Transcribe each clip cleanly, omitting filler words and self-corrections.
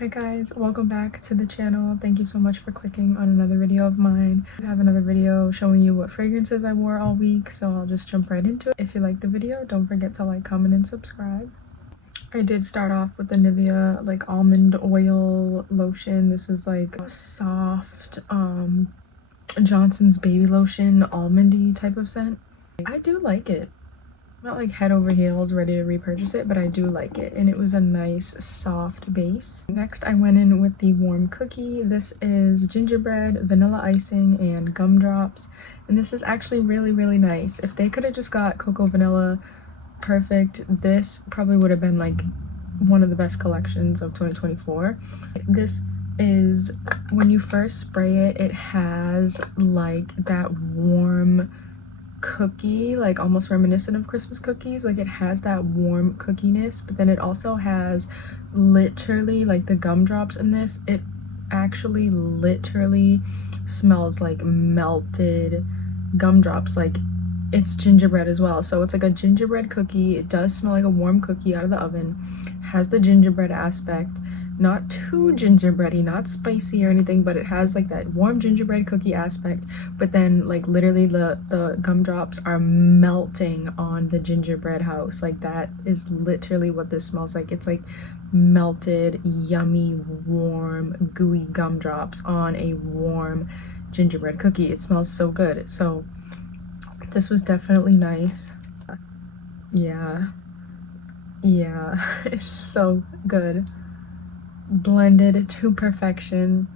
Hi guys, welcome back to the channel. Thank you so much for clicking on another video of mine. I have another video showing you what fragrances I wore all week, so I'll just jump right into it. If you like the video, don't forget to like, comment, and subscribe. I did start off with the Nivea like almond oil lotion. This is like a soft Johnson's baby lotion, almondy type of scent. I do like it. Not like head over heels ready to repurchase it, but I do like it, and it was a nice soft base. Next I went in with the warm cookie. This is gingerbread, vanilla icing, and gumdrops, and this is actually really nice. If they could have just got cocoa vanilla, perfect. This probably would have been like one of the best collections of 2024. This is, when you first spray it, it has like that warm cookie, like almost reminiscent of Christmas cookies. Like it has that warm cookiness, but then it also has literally like the gumdrops in this. It actually literally smells like melted gumdrops. Like it's gingerbread as well, so it's like a gingerbread cookie. It does smell like a warm cookie out of the oven, has the gingerbread aspect, not too gingerbready, not spicy or anything, but it has like that warm gingerbread cookie aspect. But then like literally the gumdrops are melting on the gingerbread house. Like that is literally what this smells like. It's like melted, yummy, warm, gooey gumdrops on a warm gingerbread cookie. It smells so good. So this was definitely nice. Yeah, it's so good. Blended to perfection,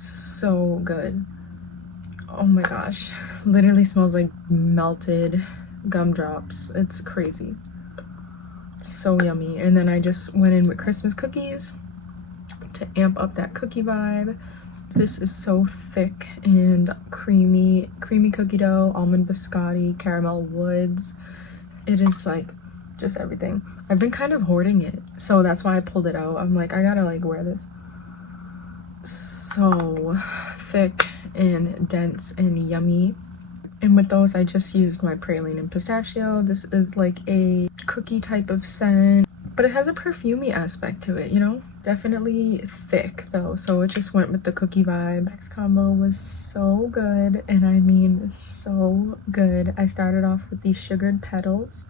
so good. Oh my gosh, literally smells like melted gumdrops. It's crazy, so yummy. And then I just went in with Christmas cookies to amp up that cookie vibe. This is so thick and creamy cookie dough, almond biscotti, caramel woods. It is like just everything. I've been kind of hoarding it, so that's why I pulled it out. I'm like, I gotta like wear this. So thick and dense and yummy. And with those I just used my praline and pistachio. This is like a cookie type of scent, but it has a perfumey aspect to it, you know? Definitely thick though, so it just went with the cookie vibe. Next combo was so good, and I mean so good. I started off with these sugared petals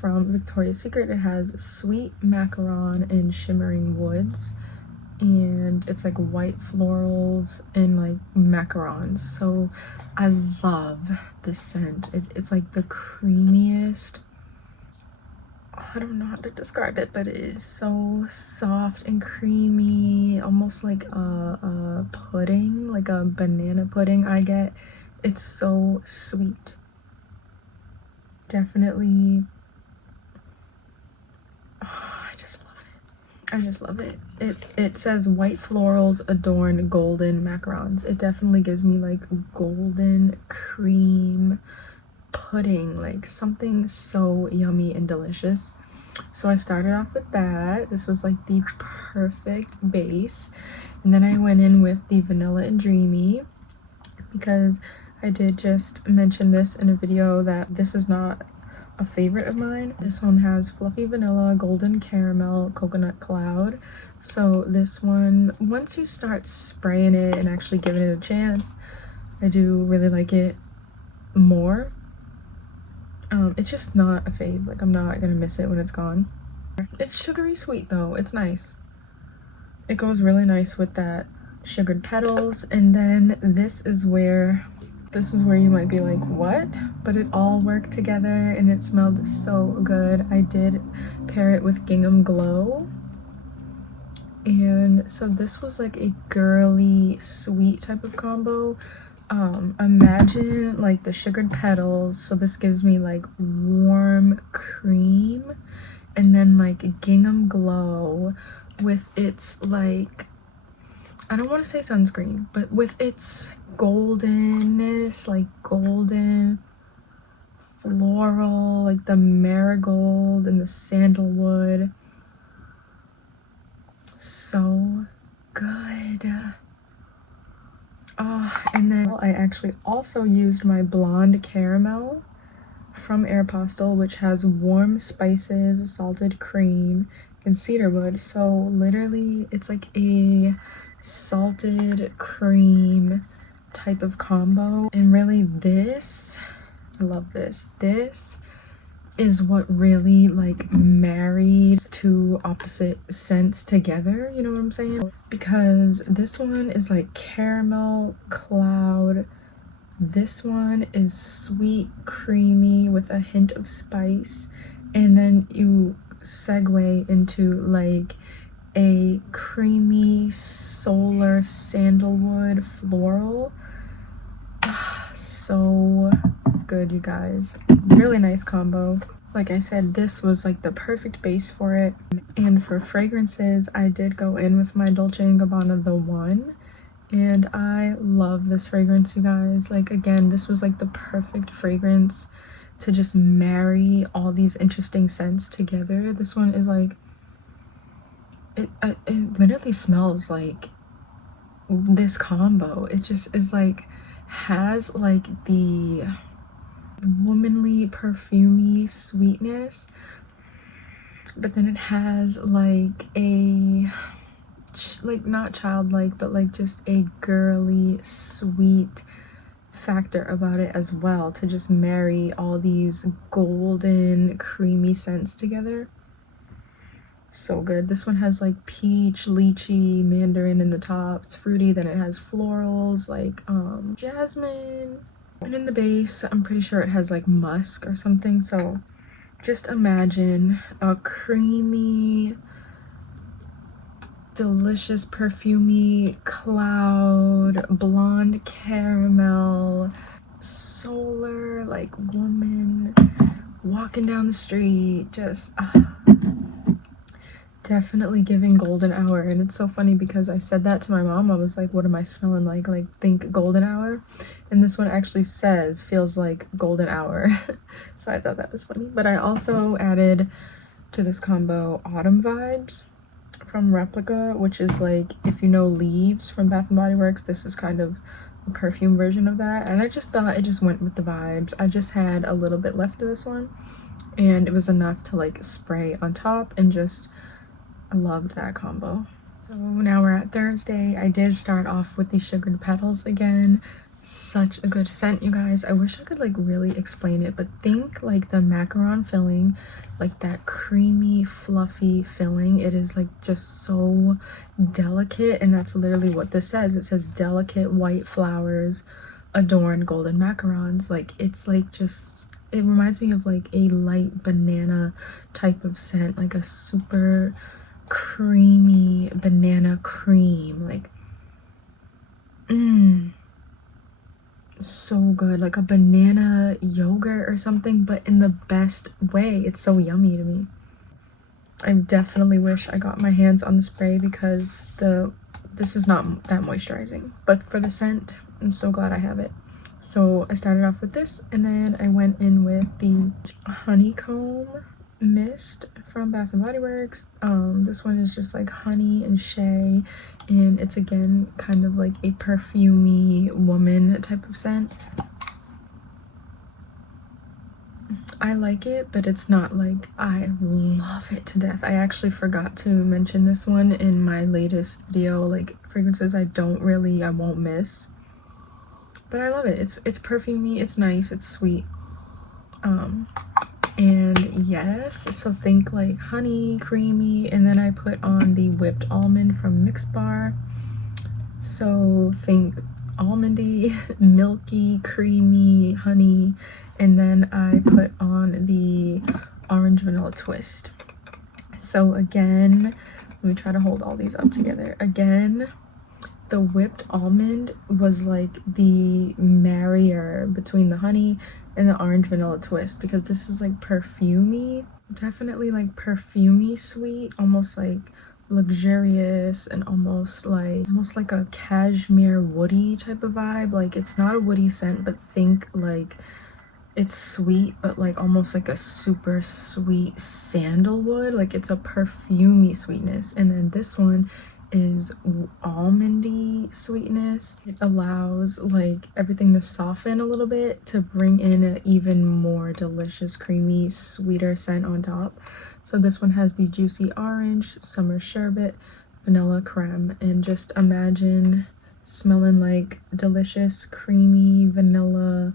from Victoria's Secret. It has sweet macaron and shimmering woods, and it's like white florals and like macarons. So I love this scent. It's like the creamiest, I don't know how to describe it, but it is so soft and creamy, almost like a pudding, like a banana pudding I get. It's so sweet. Definitely, I just love it. It says white florals adorn golden macarons. It definitely gives me like golden cream pudding, like something so yummy and delicious. So I started off with that. This was like the perfect base, and then I went in with the vanilla and dreamy, because I did just mention this in a video that this is not a favorite of mine. This one has fluffy vanilla, golden caramel, coconut cloud. So this one, once you start spraying it and actually giving it a chance, I do really like it more. It's just not a fave. Like I'm not gonna miss it when it's gone. It's sugary sweet though. It's nice. It goes really nice with that sugared petals. And then this is where you might be like, what? But it all worked together and it smelled so good. I did pair it with Gingham Glow, and so this was like a girly sweet type of combo. Imagine like the sugared petals, so this gives me like warm cream, and then like Gingham Glow with its like, I don't want to say sunscreen, but with its goldenness, like golden floral, like the marigold and the sandalwood. So good. And then I actually also used my blonde caramel from Aeropostale, which has warm spices, salted cream, and cedarwood. So literally It's like a salted cream type of combo, and really this, I love this. This is what really like married two opposite scents together, you know what I'm saying? Because this one is like caramel cloud, this one is sweet creamy with a hint of spice, and then you segue into like a creamy solar sandalwood floral. So good, you guys. Really nice combo. Like I said, this was like the perfect base for it. And for fragrances, I did go in with my Dolce & Gabbana The One, and I love this fragrance, you guys. Like, again, this was like the perfect fragrance to just marry all these interesting scents together. This one is like, it literally smells like this combo. It just is like, has like the womanly perfumey sweetness, but then it has like a, like not childlike, but like just a girly sweet factor about it as well, to just marry all these golden creamy scents together. So good. This one has like peach, lychee, mandarin in the top. It's fruity. Then it has florals like jasmine, and in the base I'm pretty sure it has like musk or something. So just imagine a creamy, delicious, perfumey cloud, blonde caramel, solar like woman walking down the street, just definitely giving golden hour. And it's so funny because I said that to my mom. I was like, what am I smelling like think golden hour, and this one actually says feels like golden hour. So I thought that was funny. But I also added to this combo autumn vibes from Replica, which is like, if you know Leaves from Bath and Body Works, this is kind of a perfume version of that, and I just thought it just went with the vibes. I just had a little bit left of this one, and it was enough to like spray on top, and just I loved that combo. So now we're at Thursday. I did start off with the Sugared Petals again. Such a good scent, you guys. I wish I could like really explain it, but think like the macaron filling, like that creamy fluffy filling. It is like just so delicate, and that's literally what this says. It says delicate white flowers adorn golden macarons. Like, it's like just, it reminds me of like a light banana type of scent, like a super creamy banana cream, like so good, like a banana yogurt or something, but in the best way. It's so yummy to me. I definitely wish I got my hands on the spray because this is not that moisturizing, but for the scent I'm so glad I have it. So I started off with this, and then I went in with the honeycomb mist from Bath and Body Works. This one is just like honey and shea, and it's again kind of like a perfumey woman type of scent. I like it, but it's not like I love it to death. I actually forgot to mention this one in my latest video, like fragrances I won't miss, but I love it. It's perfumey, it's nice, it's sweet. And yes, so think like honey, creamy, and then I put on the whipped almond from Mix Bar. So think almondy, milky, creamy, honey, and then I put on the orange vanilla twist. So again, let me try to hold all these up together. Again, the whipped almond was like the marrier between the honey and the orange vanilla twist, because this is like perfumey, definitely like perfumey sweet, almost like luxurious, and almost like a cashmere woody type of vibe. Like, it's not a woody scent, but think like it's sweet, but like almost like a super sweet sandalwood. Like, it's a perfumey sweetness. And then this one is almondy sweetness. It allows like everything to soften a little bit to bring in an even more delicious, creamy, sweeter scent on top. So this one has the juicy orange, summer sherbet, vanilla creme, and just imagine smelling like delicious creamy vanilla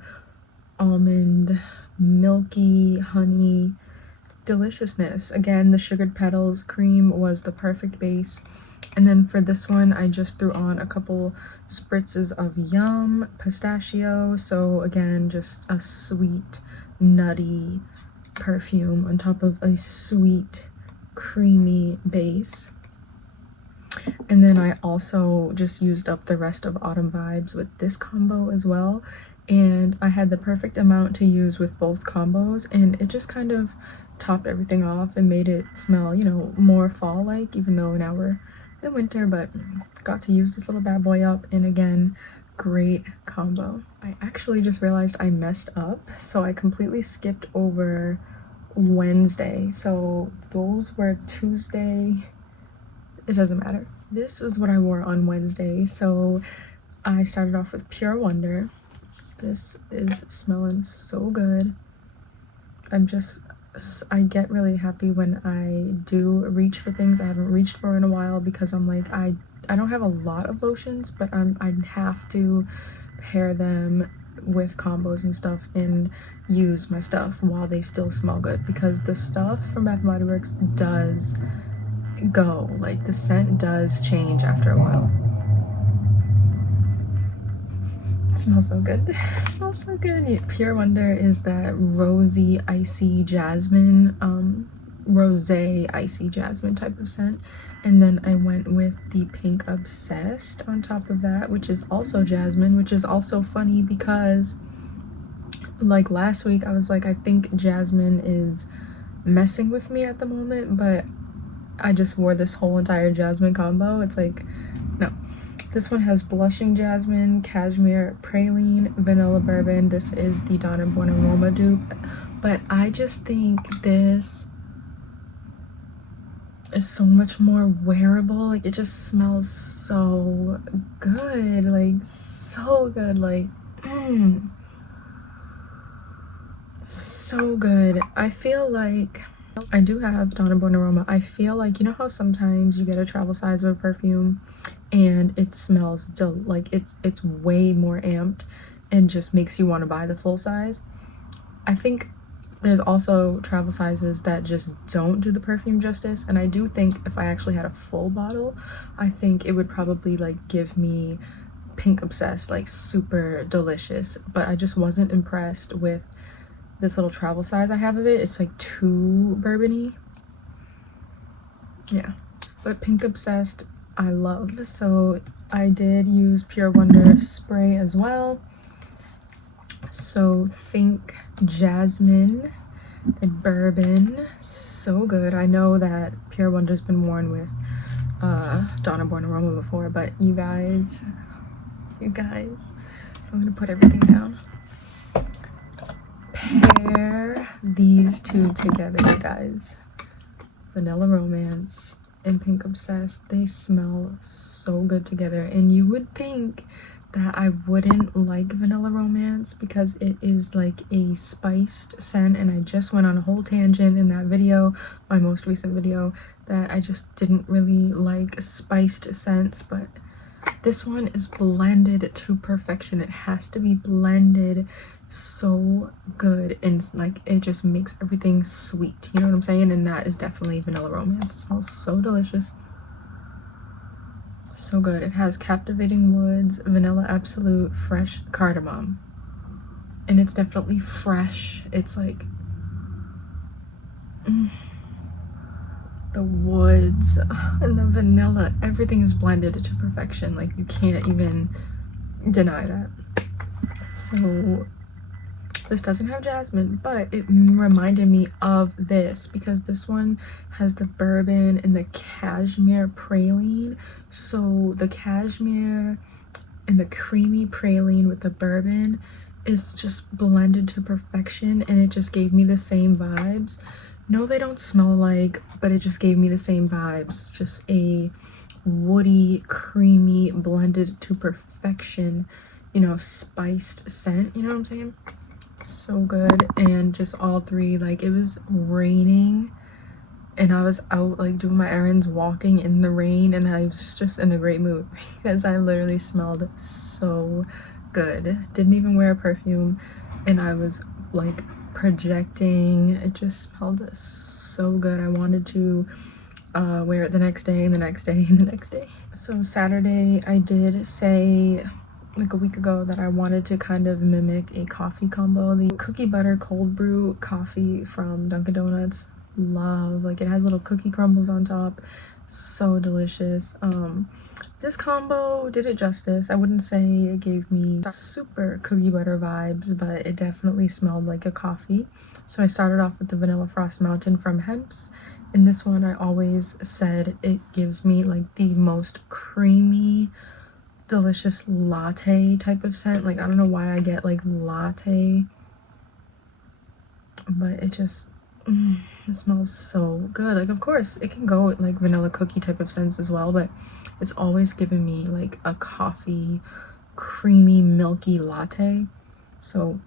almond milky honey deliciousness. Again, the sugared petals cream was the perfect base. And then for this one, I just threw on a couple spritzes of yum pistachio. So again, just a sweet nutty perfume on top of a sweet creamy base. And then I also just used up the rest of Autumn Vibes with this combo as well, and I had the perfect amount to use with both combos, and it just kind of topped everything off and made it smell, you know, more fall-like, even though now we're in winter. But got to use this little bad boy up, and again, great combo. I actually just realized I messed up, so I completely skipped over Wednesday. So those were Tuesday, it doesn't matter. This is what I wore on Wednesday. So I started off with Pure Wonder. This is smelling so good. I get really happy when I do reach for things I haven't reached for in a while, because I'm like, I don't have a lot of lotions, but I have to pair them with combos and stuff and use my stuff while they still smell good, because the stuff from Bath & Body Works does go, like the scent does change after a while. It smells so good. It smells so good. Yeah, Pure Wonder is that rosy icy jasmine, rosé icy jasmine type of scent. And then I went with the Pink Obsessed on top of that, which is also jasmine, which is also funny because like last week I was like, I think jasmine is messing with me at the moment, but I just wore this whole entire jasmine combo. It's like, no. This one has blushing jasmine, cashmere praline, vanilla bourbon. This is the Donna Born Aroma dupe, but I just think this is so much more wearable. Like, it just smells so good, like so good, like so good. I feel like I do have Donna Born Aroma. I feel like, you know how sometimes you get a travel size of a perfume and it smells like it's way more amped and just makes you want to buy the full size? I think there's also travel sizes that just don't do the perfume justice, and I do think if I actually had a full bottle, I think it would probably like give me Pink Obsessed, like super delicious. But I just wasn't impressed with this little travel size I have of it. It's like too bourbony. Yeah, but Pink Obsessed I love. So I did use Pure Wonder spray as well. So think jasmine and bourbon, so good. I know that Pure Wonder's been worn with Donna Born Aroma before, but you guys, I'm gonna put everything down. Pair these two together, you guys. Vanilla Romance and Pink Obsessed, they smell so good together. And you would think that I wouldn't like Vanilla Romance because it is like a spiced scent, and I just went on a whole tangent in that video, my most recent video, that I just didn't really like spiced scents. But this one is blended to perfection. It has to be blended so good, and like it just makes everything sweet, you know what I'm saying? And that is definitely Vanilla Romance. It smells so delicious, so good. It has Captivating Woods, Vanilla Absolute, fresh cardamom, and it's definitely fresh. It's like the woods and the vanilla, everything is blended to perfection. Like, you can't even deny that. So this doesn't have jasmine, but it reminded me of this because this one has the bourbon and the cashmere praline. So the cashmere and the creamy praline with the bourbon is just blended to perfection, and it just gave me the same vibes. No, they don't smell alike, but it just gave me the same vibes. It's just a woody, creamy, blended to perfection, you know, spiced scent, you know what I'm saying? So good. And just all three, like, it was raining and I was out like doing my errands, walking in the rain, and I was just in a great mood because I literally smelled so good. Didn't even wear a perfume, and I was like projecting. It just smelled so good. I wanted to wear it the next day and the next day and the next day. So Saturday I did say like a week ago that I wanted to kind of mimic a coffee combo. The cookie butter cold brew coffee from Dunkin' Donuts. Love, like it has little cookie crumbles on top, so delicious. This combo did it justice. I wouldn't say it gave me super cookie butter vibes, but it definitely smelled like a coffee. So I started off with the Vanilla Frost Mountain from Hemp's. In this one, I always said it gives me like the most creamy, delicious latte type of scent. Like I don't know why I get like latte, but it just it smells so good. Like of course it can go with like vanilla cookie type of scents as well, but it's always given me like a coffee, creamy, milky latte. So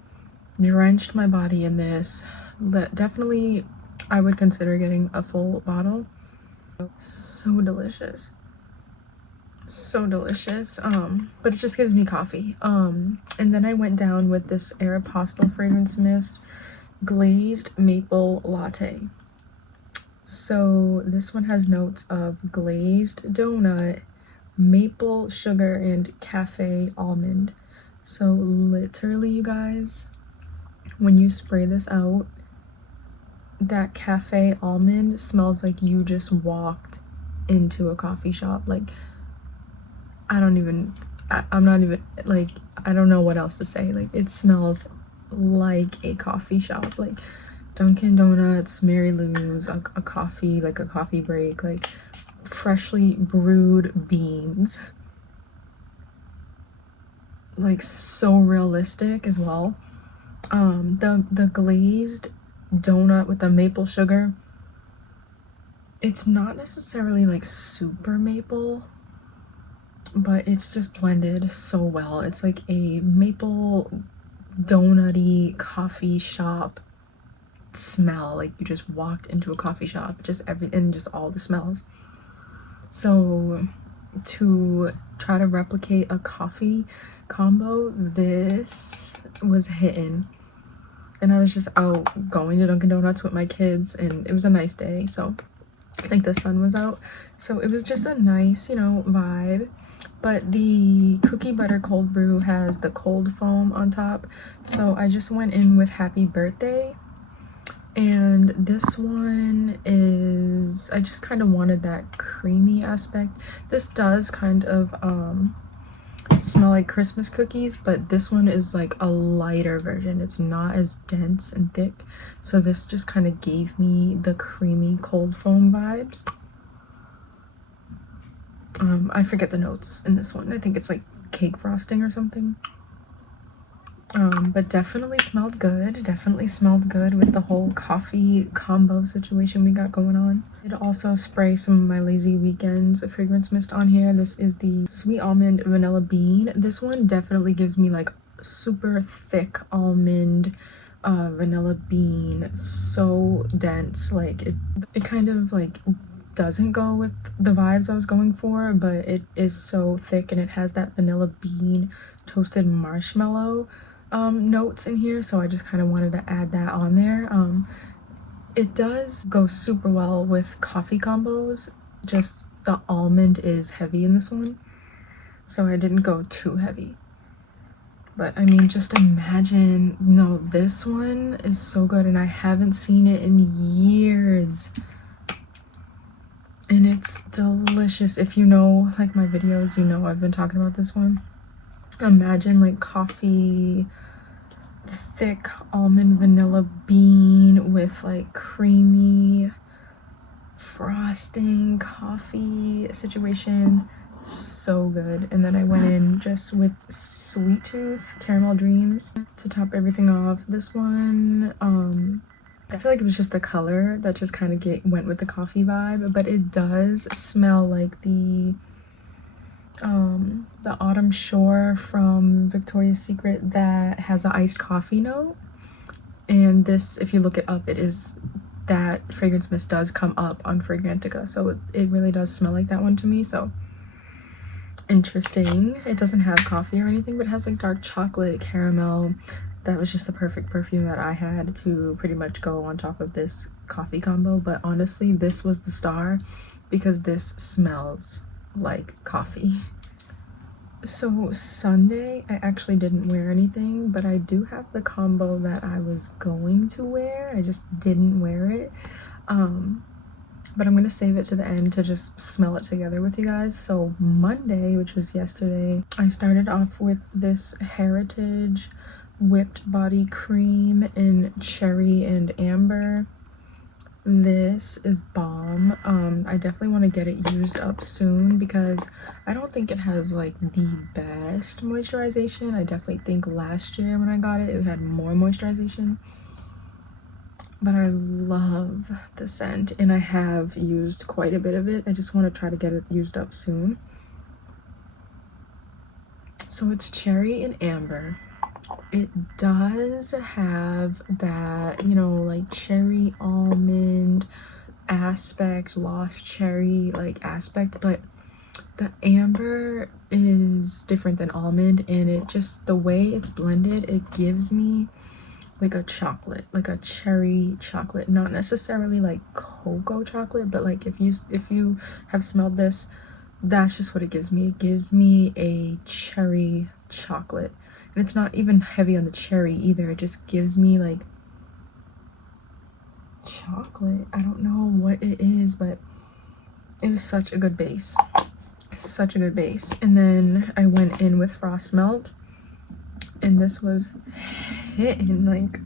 drenched my body in this, but definitely I would consider getting a full bottle. So delicious, so delicious. But it just gives me coffee. And then I went down with this Aeropostale fragrance mist glazed maple latte. So this one has notes of glazed donut, maple sugar, and cafe almond. So literally, you guys, when you spray this out, that cafe almond smells like you just walked into a coffee shop. Like I'm not even like, I don't know what else to say. Like it smells like a coffee shop, like Dunkin' Donuts, Mary Lou's, a coffee, like a coffee break, like freshly brewed beans, like so realistic as well. The glazed donut with the maple sugar, it's not necessarily like super maple, but it's just blended so well. It's like a maple donutty coffee shop smell, like you just walked into a coffee shop, just everything, just all the smells. So to try to replicate a coffee combo, this was hitting. And I was just out going to Dunkin' Donuts with my kids, and it was a nice day, so like the sun was out, so it was just a nice, you know, vibe. But the cookie butter cold brew has the cold foam on top, so I just went in with happy birthday. And this one is, I just kind of wanted that creamy aspect. This does kind of smell like Christmas cookies, but this one is like a lighter version. It's not as dense and thick, so this just kind of gave me the creamy cold foam vibes. I forget the notes in this one. I think it's like cake frosting or something. But definitely smelled good. Definitely smelled good with the whole coffee combo situation we got going on. I did also spray some of my Lazy Weekends fragrance mist on here. This is the Sweet Almond Vanilla Bean. This one definitely gives me like super thick almond vanilla bean. So dense. Like it kind of like doesn't go with the vibes I was going for, but it is so thick, and it has that vanilla bean toasted marshmallow notes in here, so I just kind of wanted to add that on there. It does go super well with coffee combos, just the almond is heavy in this one, so I didn't go too heavy. But I mean, just imagine, no, this one is so good, and I haven't seen it in years, and it's delicious. If you know like my videos, you know I've been talking about this one. Imagine like coffee, thick almond vanilla bean with like creamy frosting coffee situation. So good. And then I went in just with Sweet Tooth Caramel Dreams to top everything off. This one, I feel like it was just the color that just kind of went with the coffee vibe, but it does smell like the Autumn Shore from Victoria's Secret that has an iced coffee note. And this, if you look it up, it is that fragrance mist does come up on Fragrantica, so it really does smell like that one to me. So interesting. It doesn't have coffee or anything, but it has like dark chocolate, caramel. That was just the perfect perfume that I had to pretty much go on top of this coffee combo. But honestly, this was the star because this smells like coffee. So Sunday I actually didn't wear anything, but I do have the combo that I was going to wear. I just didn't wear it, but I'm gonna save it to the end to just smell it together with you guys. So Monday, which was yesterday, I started off with this Heritage whipped body cream in cherry and amber. This is bomb. I definitely want to get it used up soon because I don't think it has like the best moisturization. I definitely think last year when I got it, it had more moisturization. But I love the scent and I have used quite a bit of it. I just want to try to get it used up soon. So it's cherry and amber. It does have that, you know, like cherry almond aspect, lost cherry like aspect, but the amber is different than almond, and it just, the way it's blended, it gives me like a chocolate, like a cherry chocolate, not necessarily like cocoa chocolate, but like if you have smelled this, that's just what it gives me. It gives me a cherry chocolate. And it's not even heavy on the cherry either. It just gives me like chocolate. I don't know what it is, but it was such a good base. Such a good base. And then I went in with Frost Melt. And this was hitting, like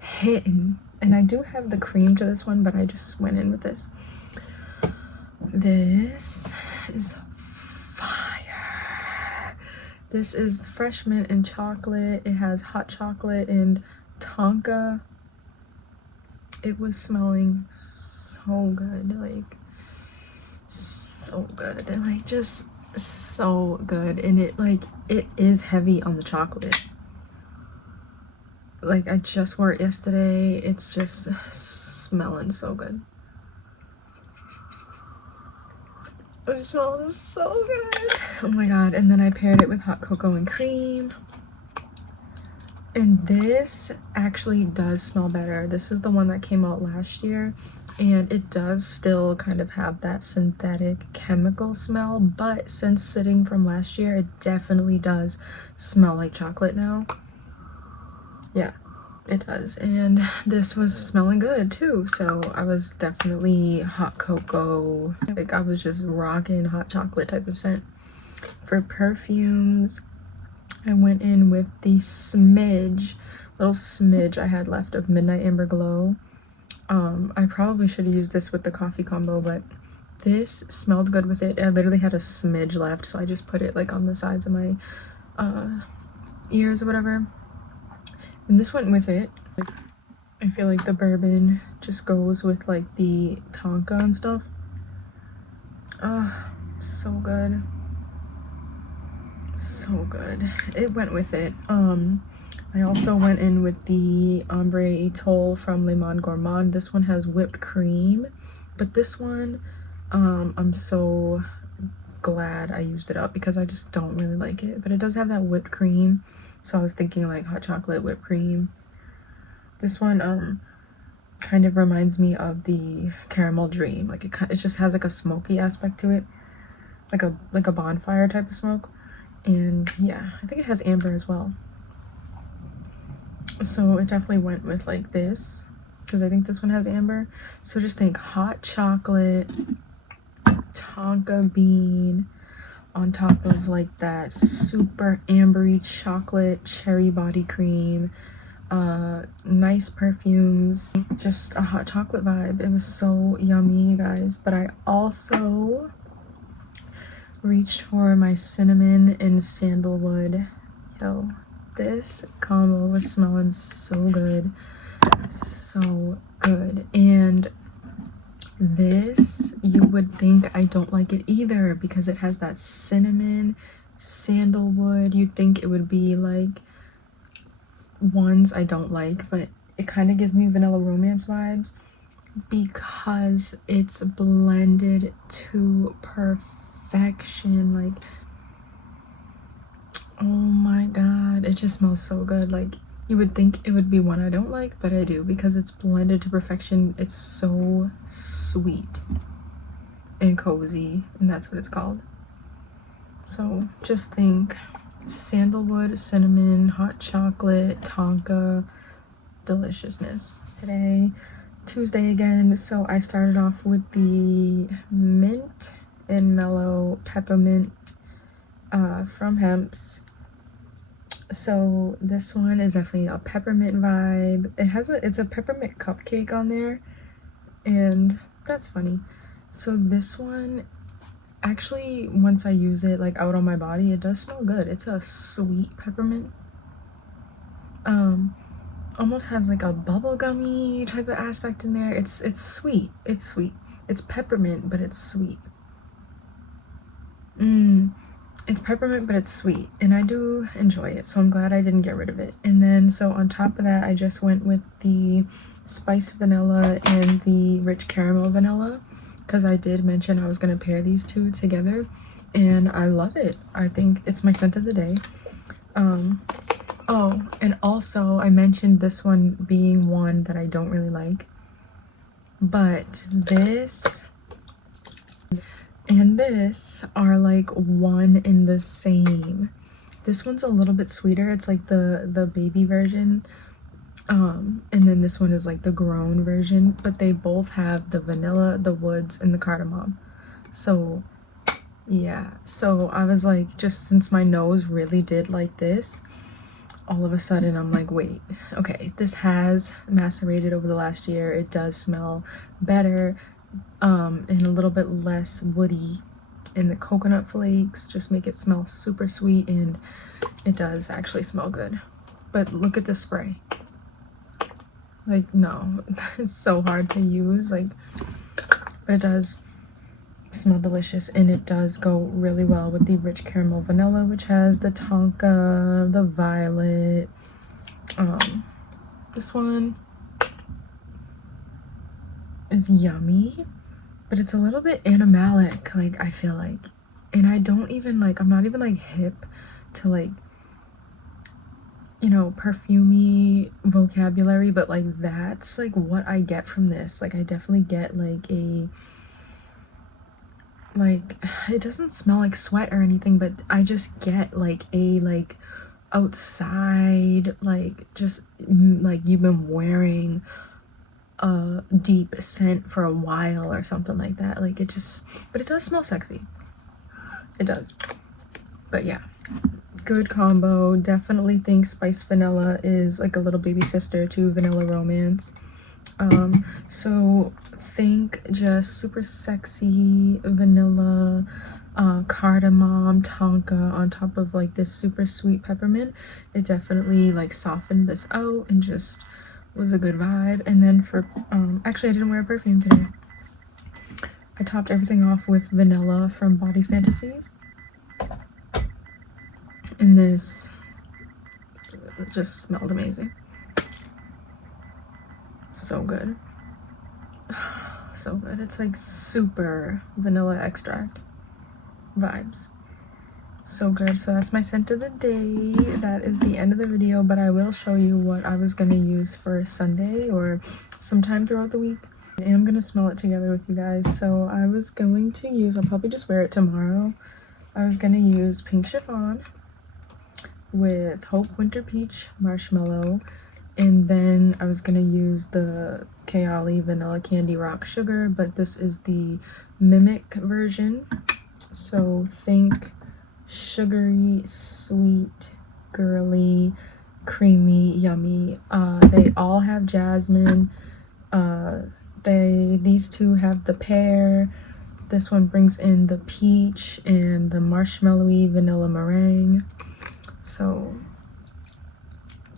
hitting. And I do have the cream to this one, but I just went in with this. This is fire. This is fresh mint and chocolate. It has hot chocolate and tonka. It was smelling so good, like so good, and like just so good. And it is heavy on the chocolate. Like I just wore it yesterday. It's just smelling so good. It smells so good. Oh my god. And then I paired it with hot cocoa and cream. And this actually does smell better. This is the one that came out last year. And it does still kind of have that synthetic chemical smell. But since sitting from last year, it definitely does smell like chocolate now. Yeah. It does. And this was smelling good too, so I was definitely hot cocoa, like I was just rocking hot chocolate type of scent. For perfumes, I went in with the little smidge I had left of Midnight Amber Glow. I probably should have used this with the coffee combo, but this smelled good with it. I literally had a smidge left, so I just put it like on the sides of my ears or whatever. And this went with it. I feel like the bourbon just goes with like the tonka and stuff. So good. So good. It went with it. I also went in with the Ombre Etoile from Le Monde Gourmand. This one has whipped cream, but this one, I'm so glad I used it up because I just don't really like it. But it does have that whipped cream. So I was thinking like hot chocolate whipped cream. This one kind of reminds me of the Caramel Dream. Like it just has like a smoky aspect to it, like a bonfire type of smoke. And yeah, I think it has amber as well. So it definitely went with like this because I think this one has amber. So just think hot chocolate, tonka bean, on top of like that super ambery chocolate cherry body cream, nice perfumes, just a hot chocolate vibe. It was so yummy, you guys. But I also reached for my cinnamon and sandalwood. Yo, this combo was smelling so good, so good. And this, you would think I don't like it either because it has that cinnamon, sandalwood. You'd think it would be like ones I don't like, but it kind of gives me Vanilla Romance vibes because it's blended to perfection. Like, oh my god, it just smells so good. Like, you would think it would be one I don't like, but I do because it's blended to perfection. It's so sweet and cozy, and that's what it's called. So just think sandalwood, cinnamon, hot chocolate, tonka, deliciousness. Today, Tuesday again, so I started off with the mint and mellow peppermint from Hemp's. So this one is definitely a peppermint vibe. It's a peppermint cupcake on there, and that's funny. So this one, actually, once I use it like out on my body, it does smell good. It's a sweet peppermint. Almost has like a bubblegummy type of aspect in there. It's sweet. It's sweet. It's peppermint, but it's sweet. It's peppermint, but it's sweet, and I do enjoy it, so I'm glad I didn't get rid of it. And then, so on top of that, I just went with the spiced vanilla and the rich caramel vanilla, because I did mention I was going to pair these two together, and I love it. I think it's my scent of the day. Oh, and also I mentioned this one being one that I don't really like, but this and this are like one in the same. This one's a little bit sweeter. It's like the baby version, and then this one is like the grown version, but they both have the vanilla, the woods, and the cardamom. So yeah, so I was like, just since my nose really did like this, all of a sudden I'm like, wait, okay, this has macerated over the last year. It does smell better, and a little bit less woody, and the coconut flakes just make it smell super sweet, and it does actually smell good. But look at the spray. Like, no, it's so hard to use, like, but it does smell delicious, and it does go really well with the rich caramel vanilla, which has the tonka, the violet. This one is yummy, but it's a little bit animalic, like, I feel like, and I don't even like, I'm not even like hip to like, you know, perfumey vocabulary, but like that's like what I get from this. Like, I definitely get like a, like, it doesn't smell like sweat or anything, but I just get like a, like, outside, like, just like you've been wearing a deep scent for a while or something like that. Like, it just, but it does smell sexy. It does. But yeah, good combo. Definitely think spiced vanilla is like a little baby sister to Vanilla Romance. So think just super sexy vanilla, cardamom, tonka on top of like this super sweet peppermint. It definitely like softened this out and just was a good vibe. And then for actually I didn't wear perfume today. I topped everything off with vanilla from Body Fantasies, and this, it just smelled amazing. So good. So good. It's like super vanilla extract vibes. So good. So that's my scent of the day. That is the end of the video, but I will show you what I was going to use for Sunday or sometime throughout the week. I am going to smell it together with you guys. So I was going to use, I'll probably just wear it tomorrow. I was going to use Pink Chiffon with Hope Winter Peach Marshmallow, and then I was gonna use the Kayali Vanilla Candy Rock Sugar, but this is the Mimic version. So think sugary, sweet, girly, creamy, yummy. They all have jasmine. These two have the pear. This one brings in the peach and the marshmallowy vanilla meringue. So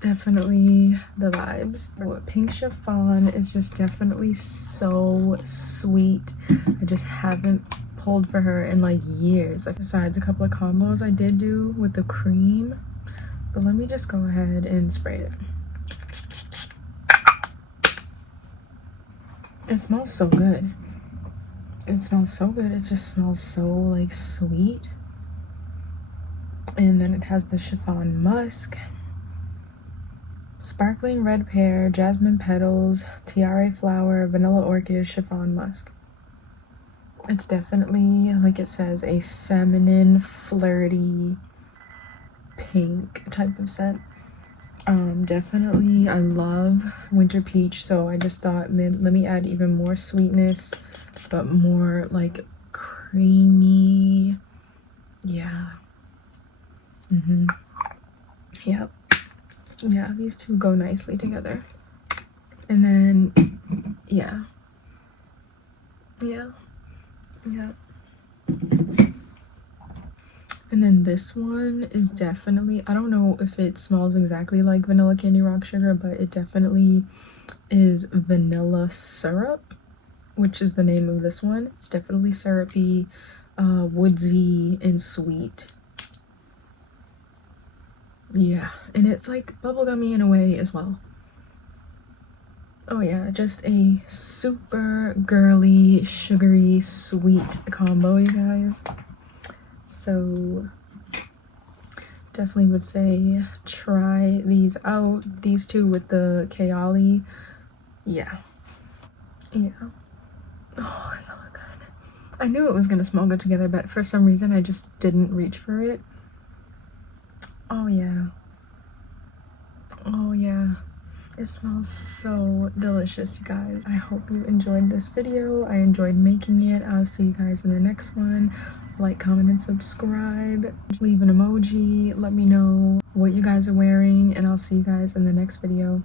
definitely the vibes. Pink Chiffon is just definitely so sweet. I just haven't pulled for her in like years. Like, besides a couple of combos I did do with the cream, but let me just go ahead and spray it. It smells so good. It smells so good. It just smells so like sweet. And then it has the chiffon musk, sparkling red pear, jasmine petals, tiare flower, vanilla orchid, chiffon musk. It's definitely, like it says, a feminine, flirty, pink type of scent. Definitely, I love winter peach, so I just thought, man, let me add even more sweetness, but more like creamy. Yeah. Yep. Yeah, these two go nicely together. And then, yeah. And then this one is definitely, I don't know if it smells exactly like vanilla candy rock sugar, but it definitely is vanilla syrup, which is the name of this one. It's definitely syrupy, woodsy, and sweet. Yeah, and it's like bubblegummy in a way as well. Oh yeah, just a super girly, sugary, sweet combo, you guys. So definitely would say try these out. These two with the Kayali. Yeah. Oh, it's so good. I knew it was gonna smell good together, but for some reason I just didn't reach for it. Oh yeah. It smells so delicious, you guys. I hope you enjoyed this video. I enjoyed making it. I'll see you guys in the next one. Like, comment, and subscribe. Leave an emoji. Let me know what you guys are wearing, and I'll see you guys in the next video.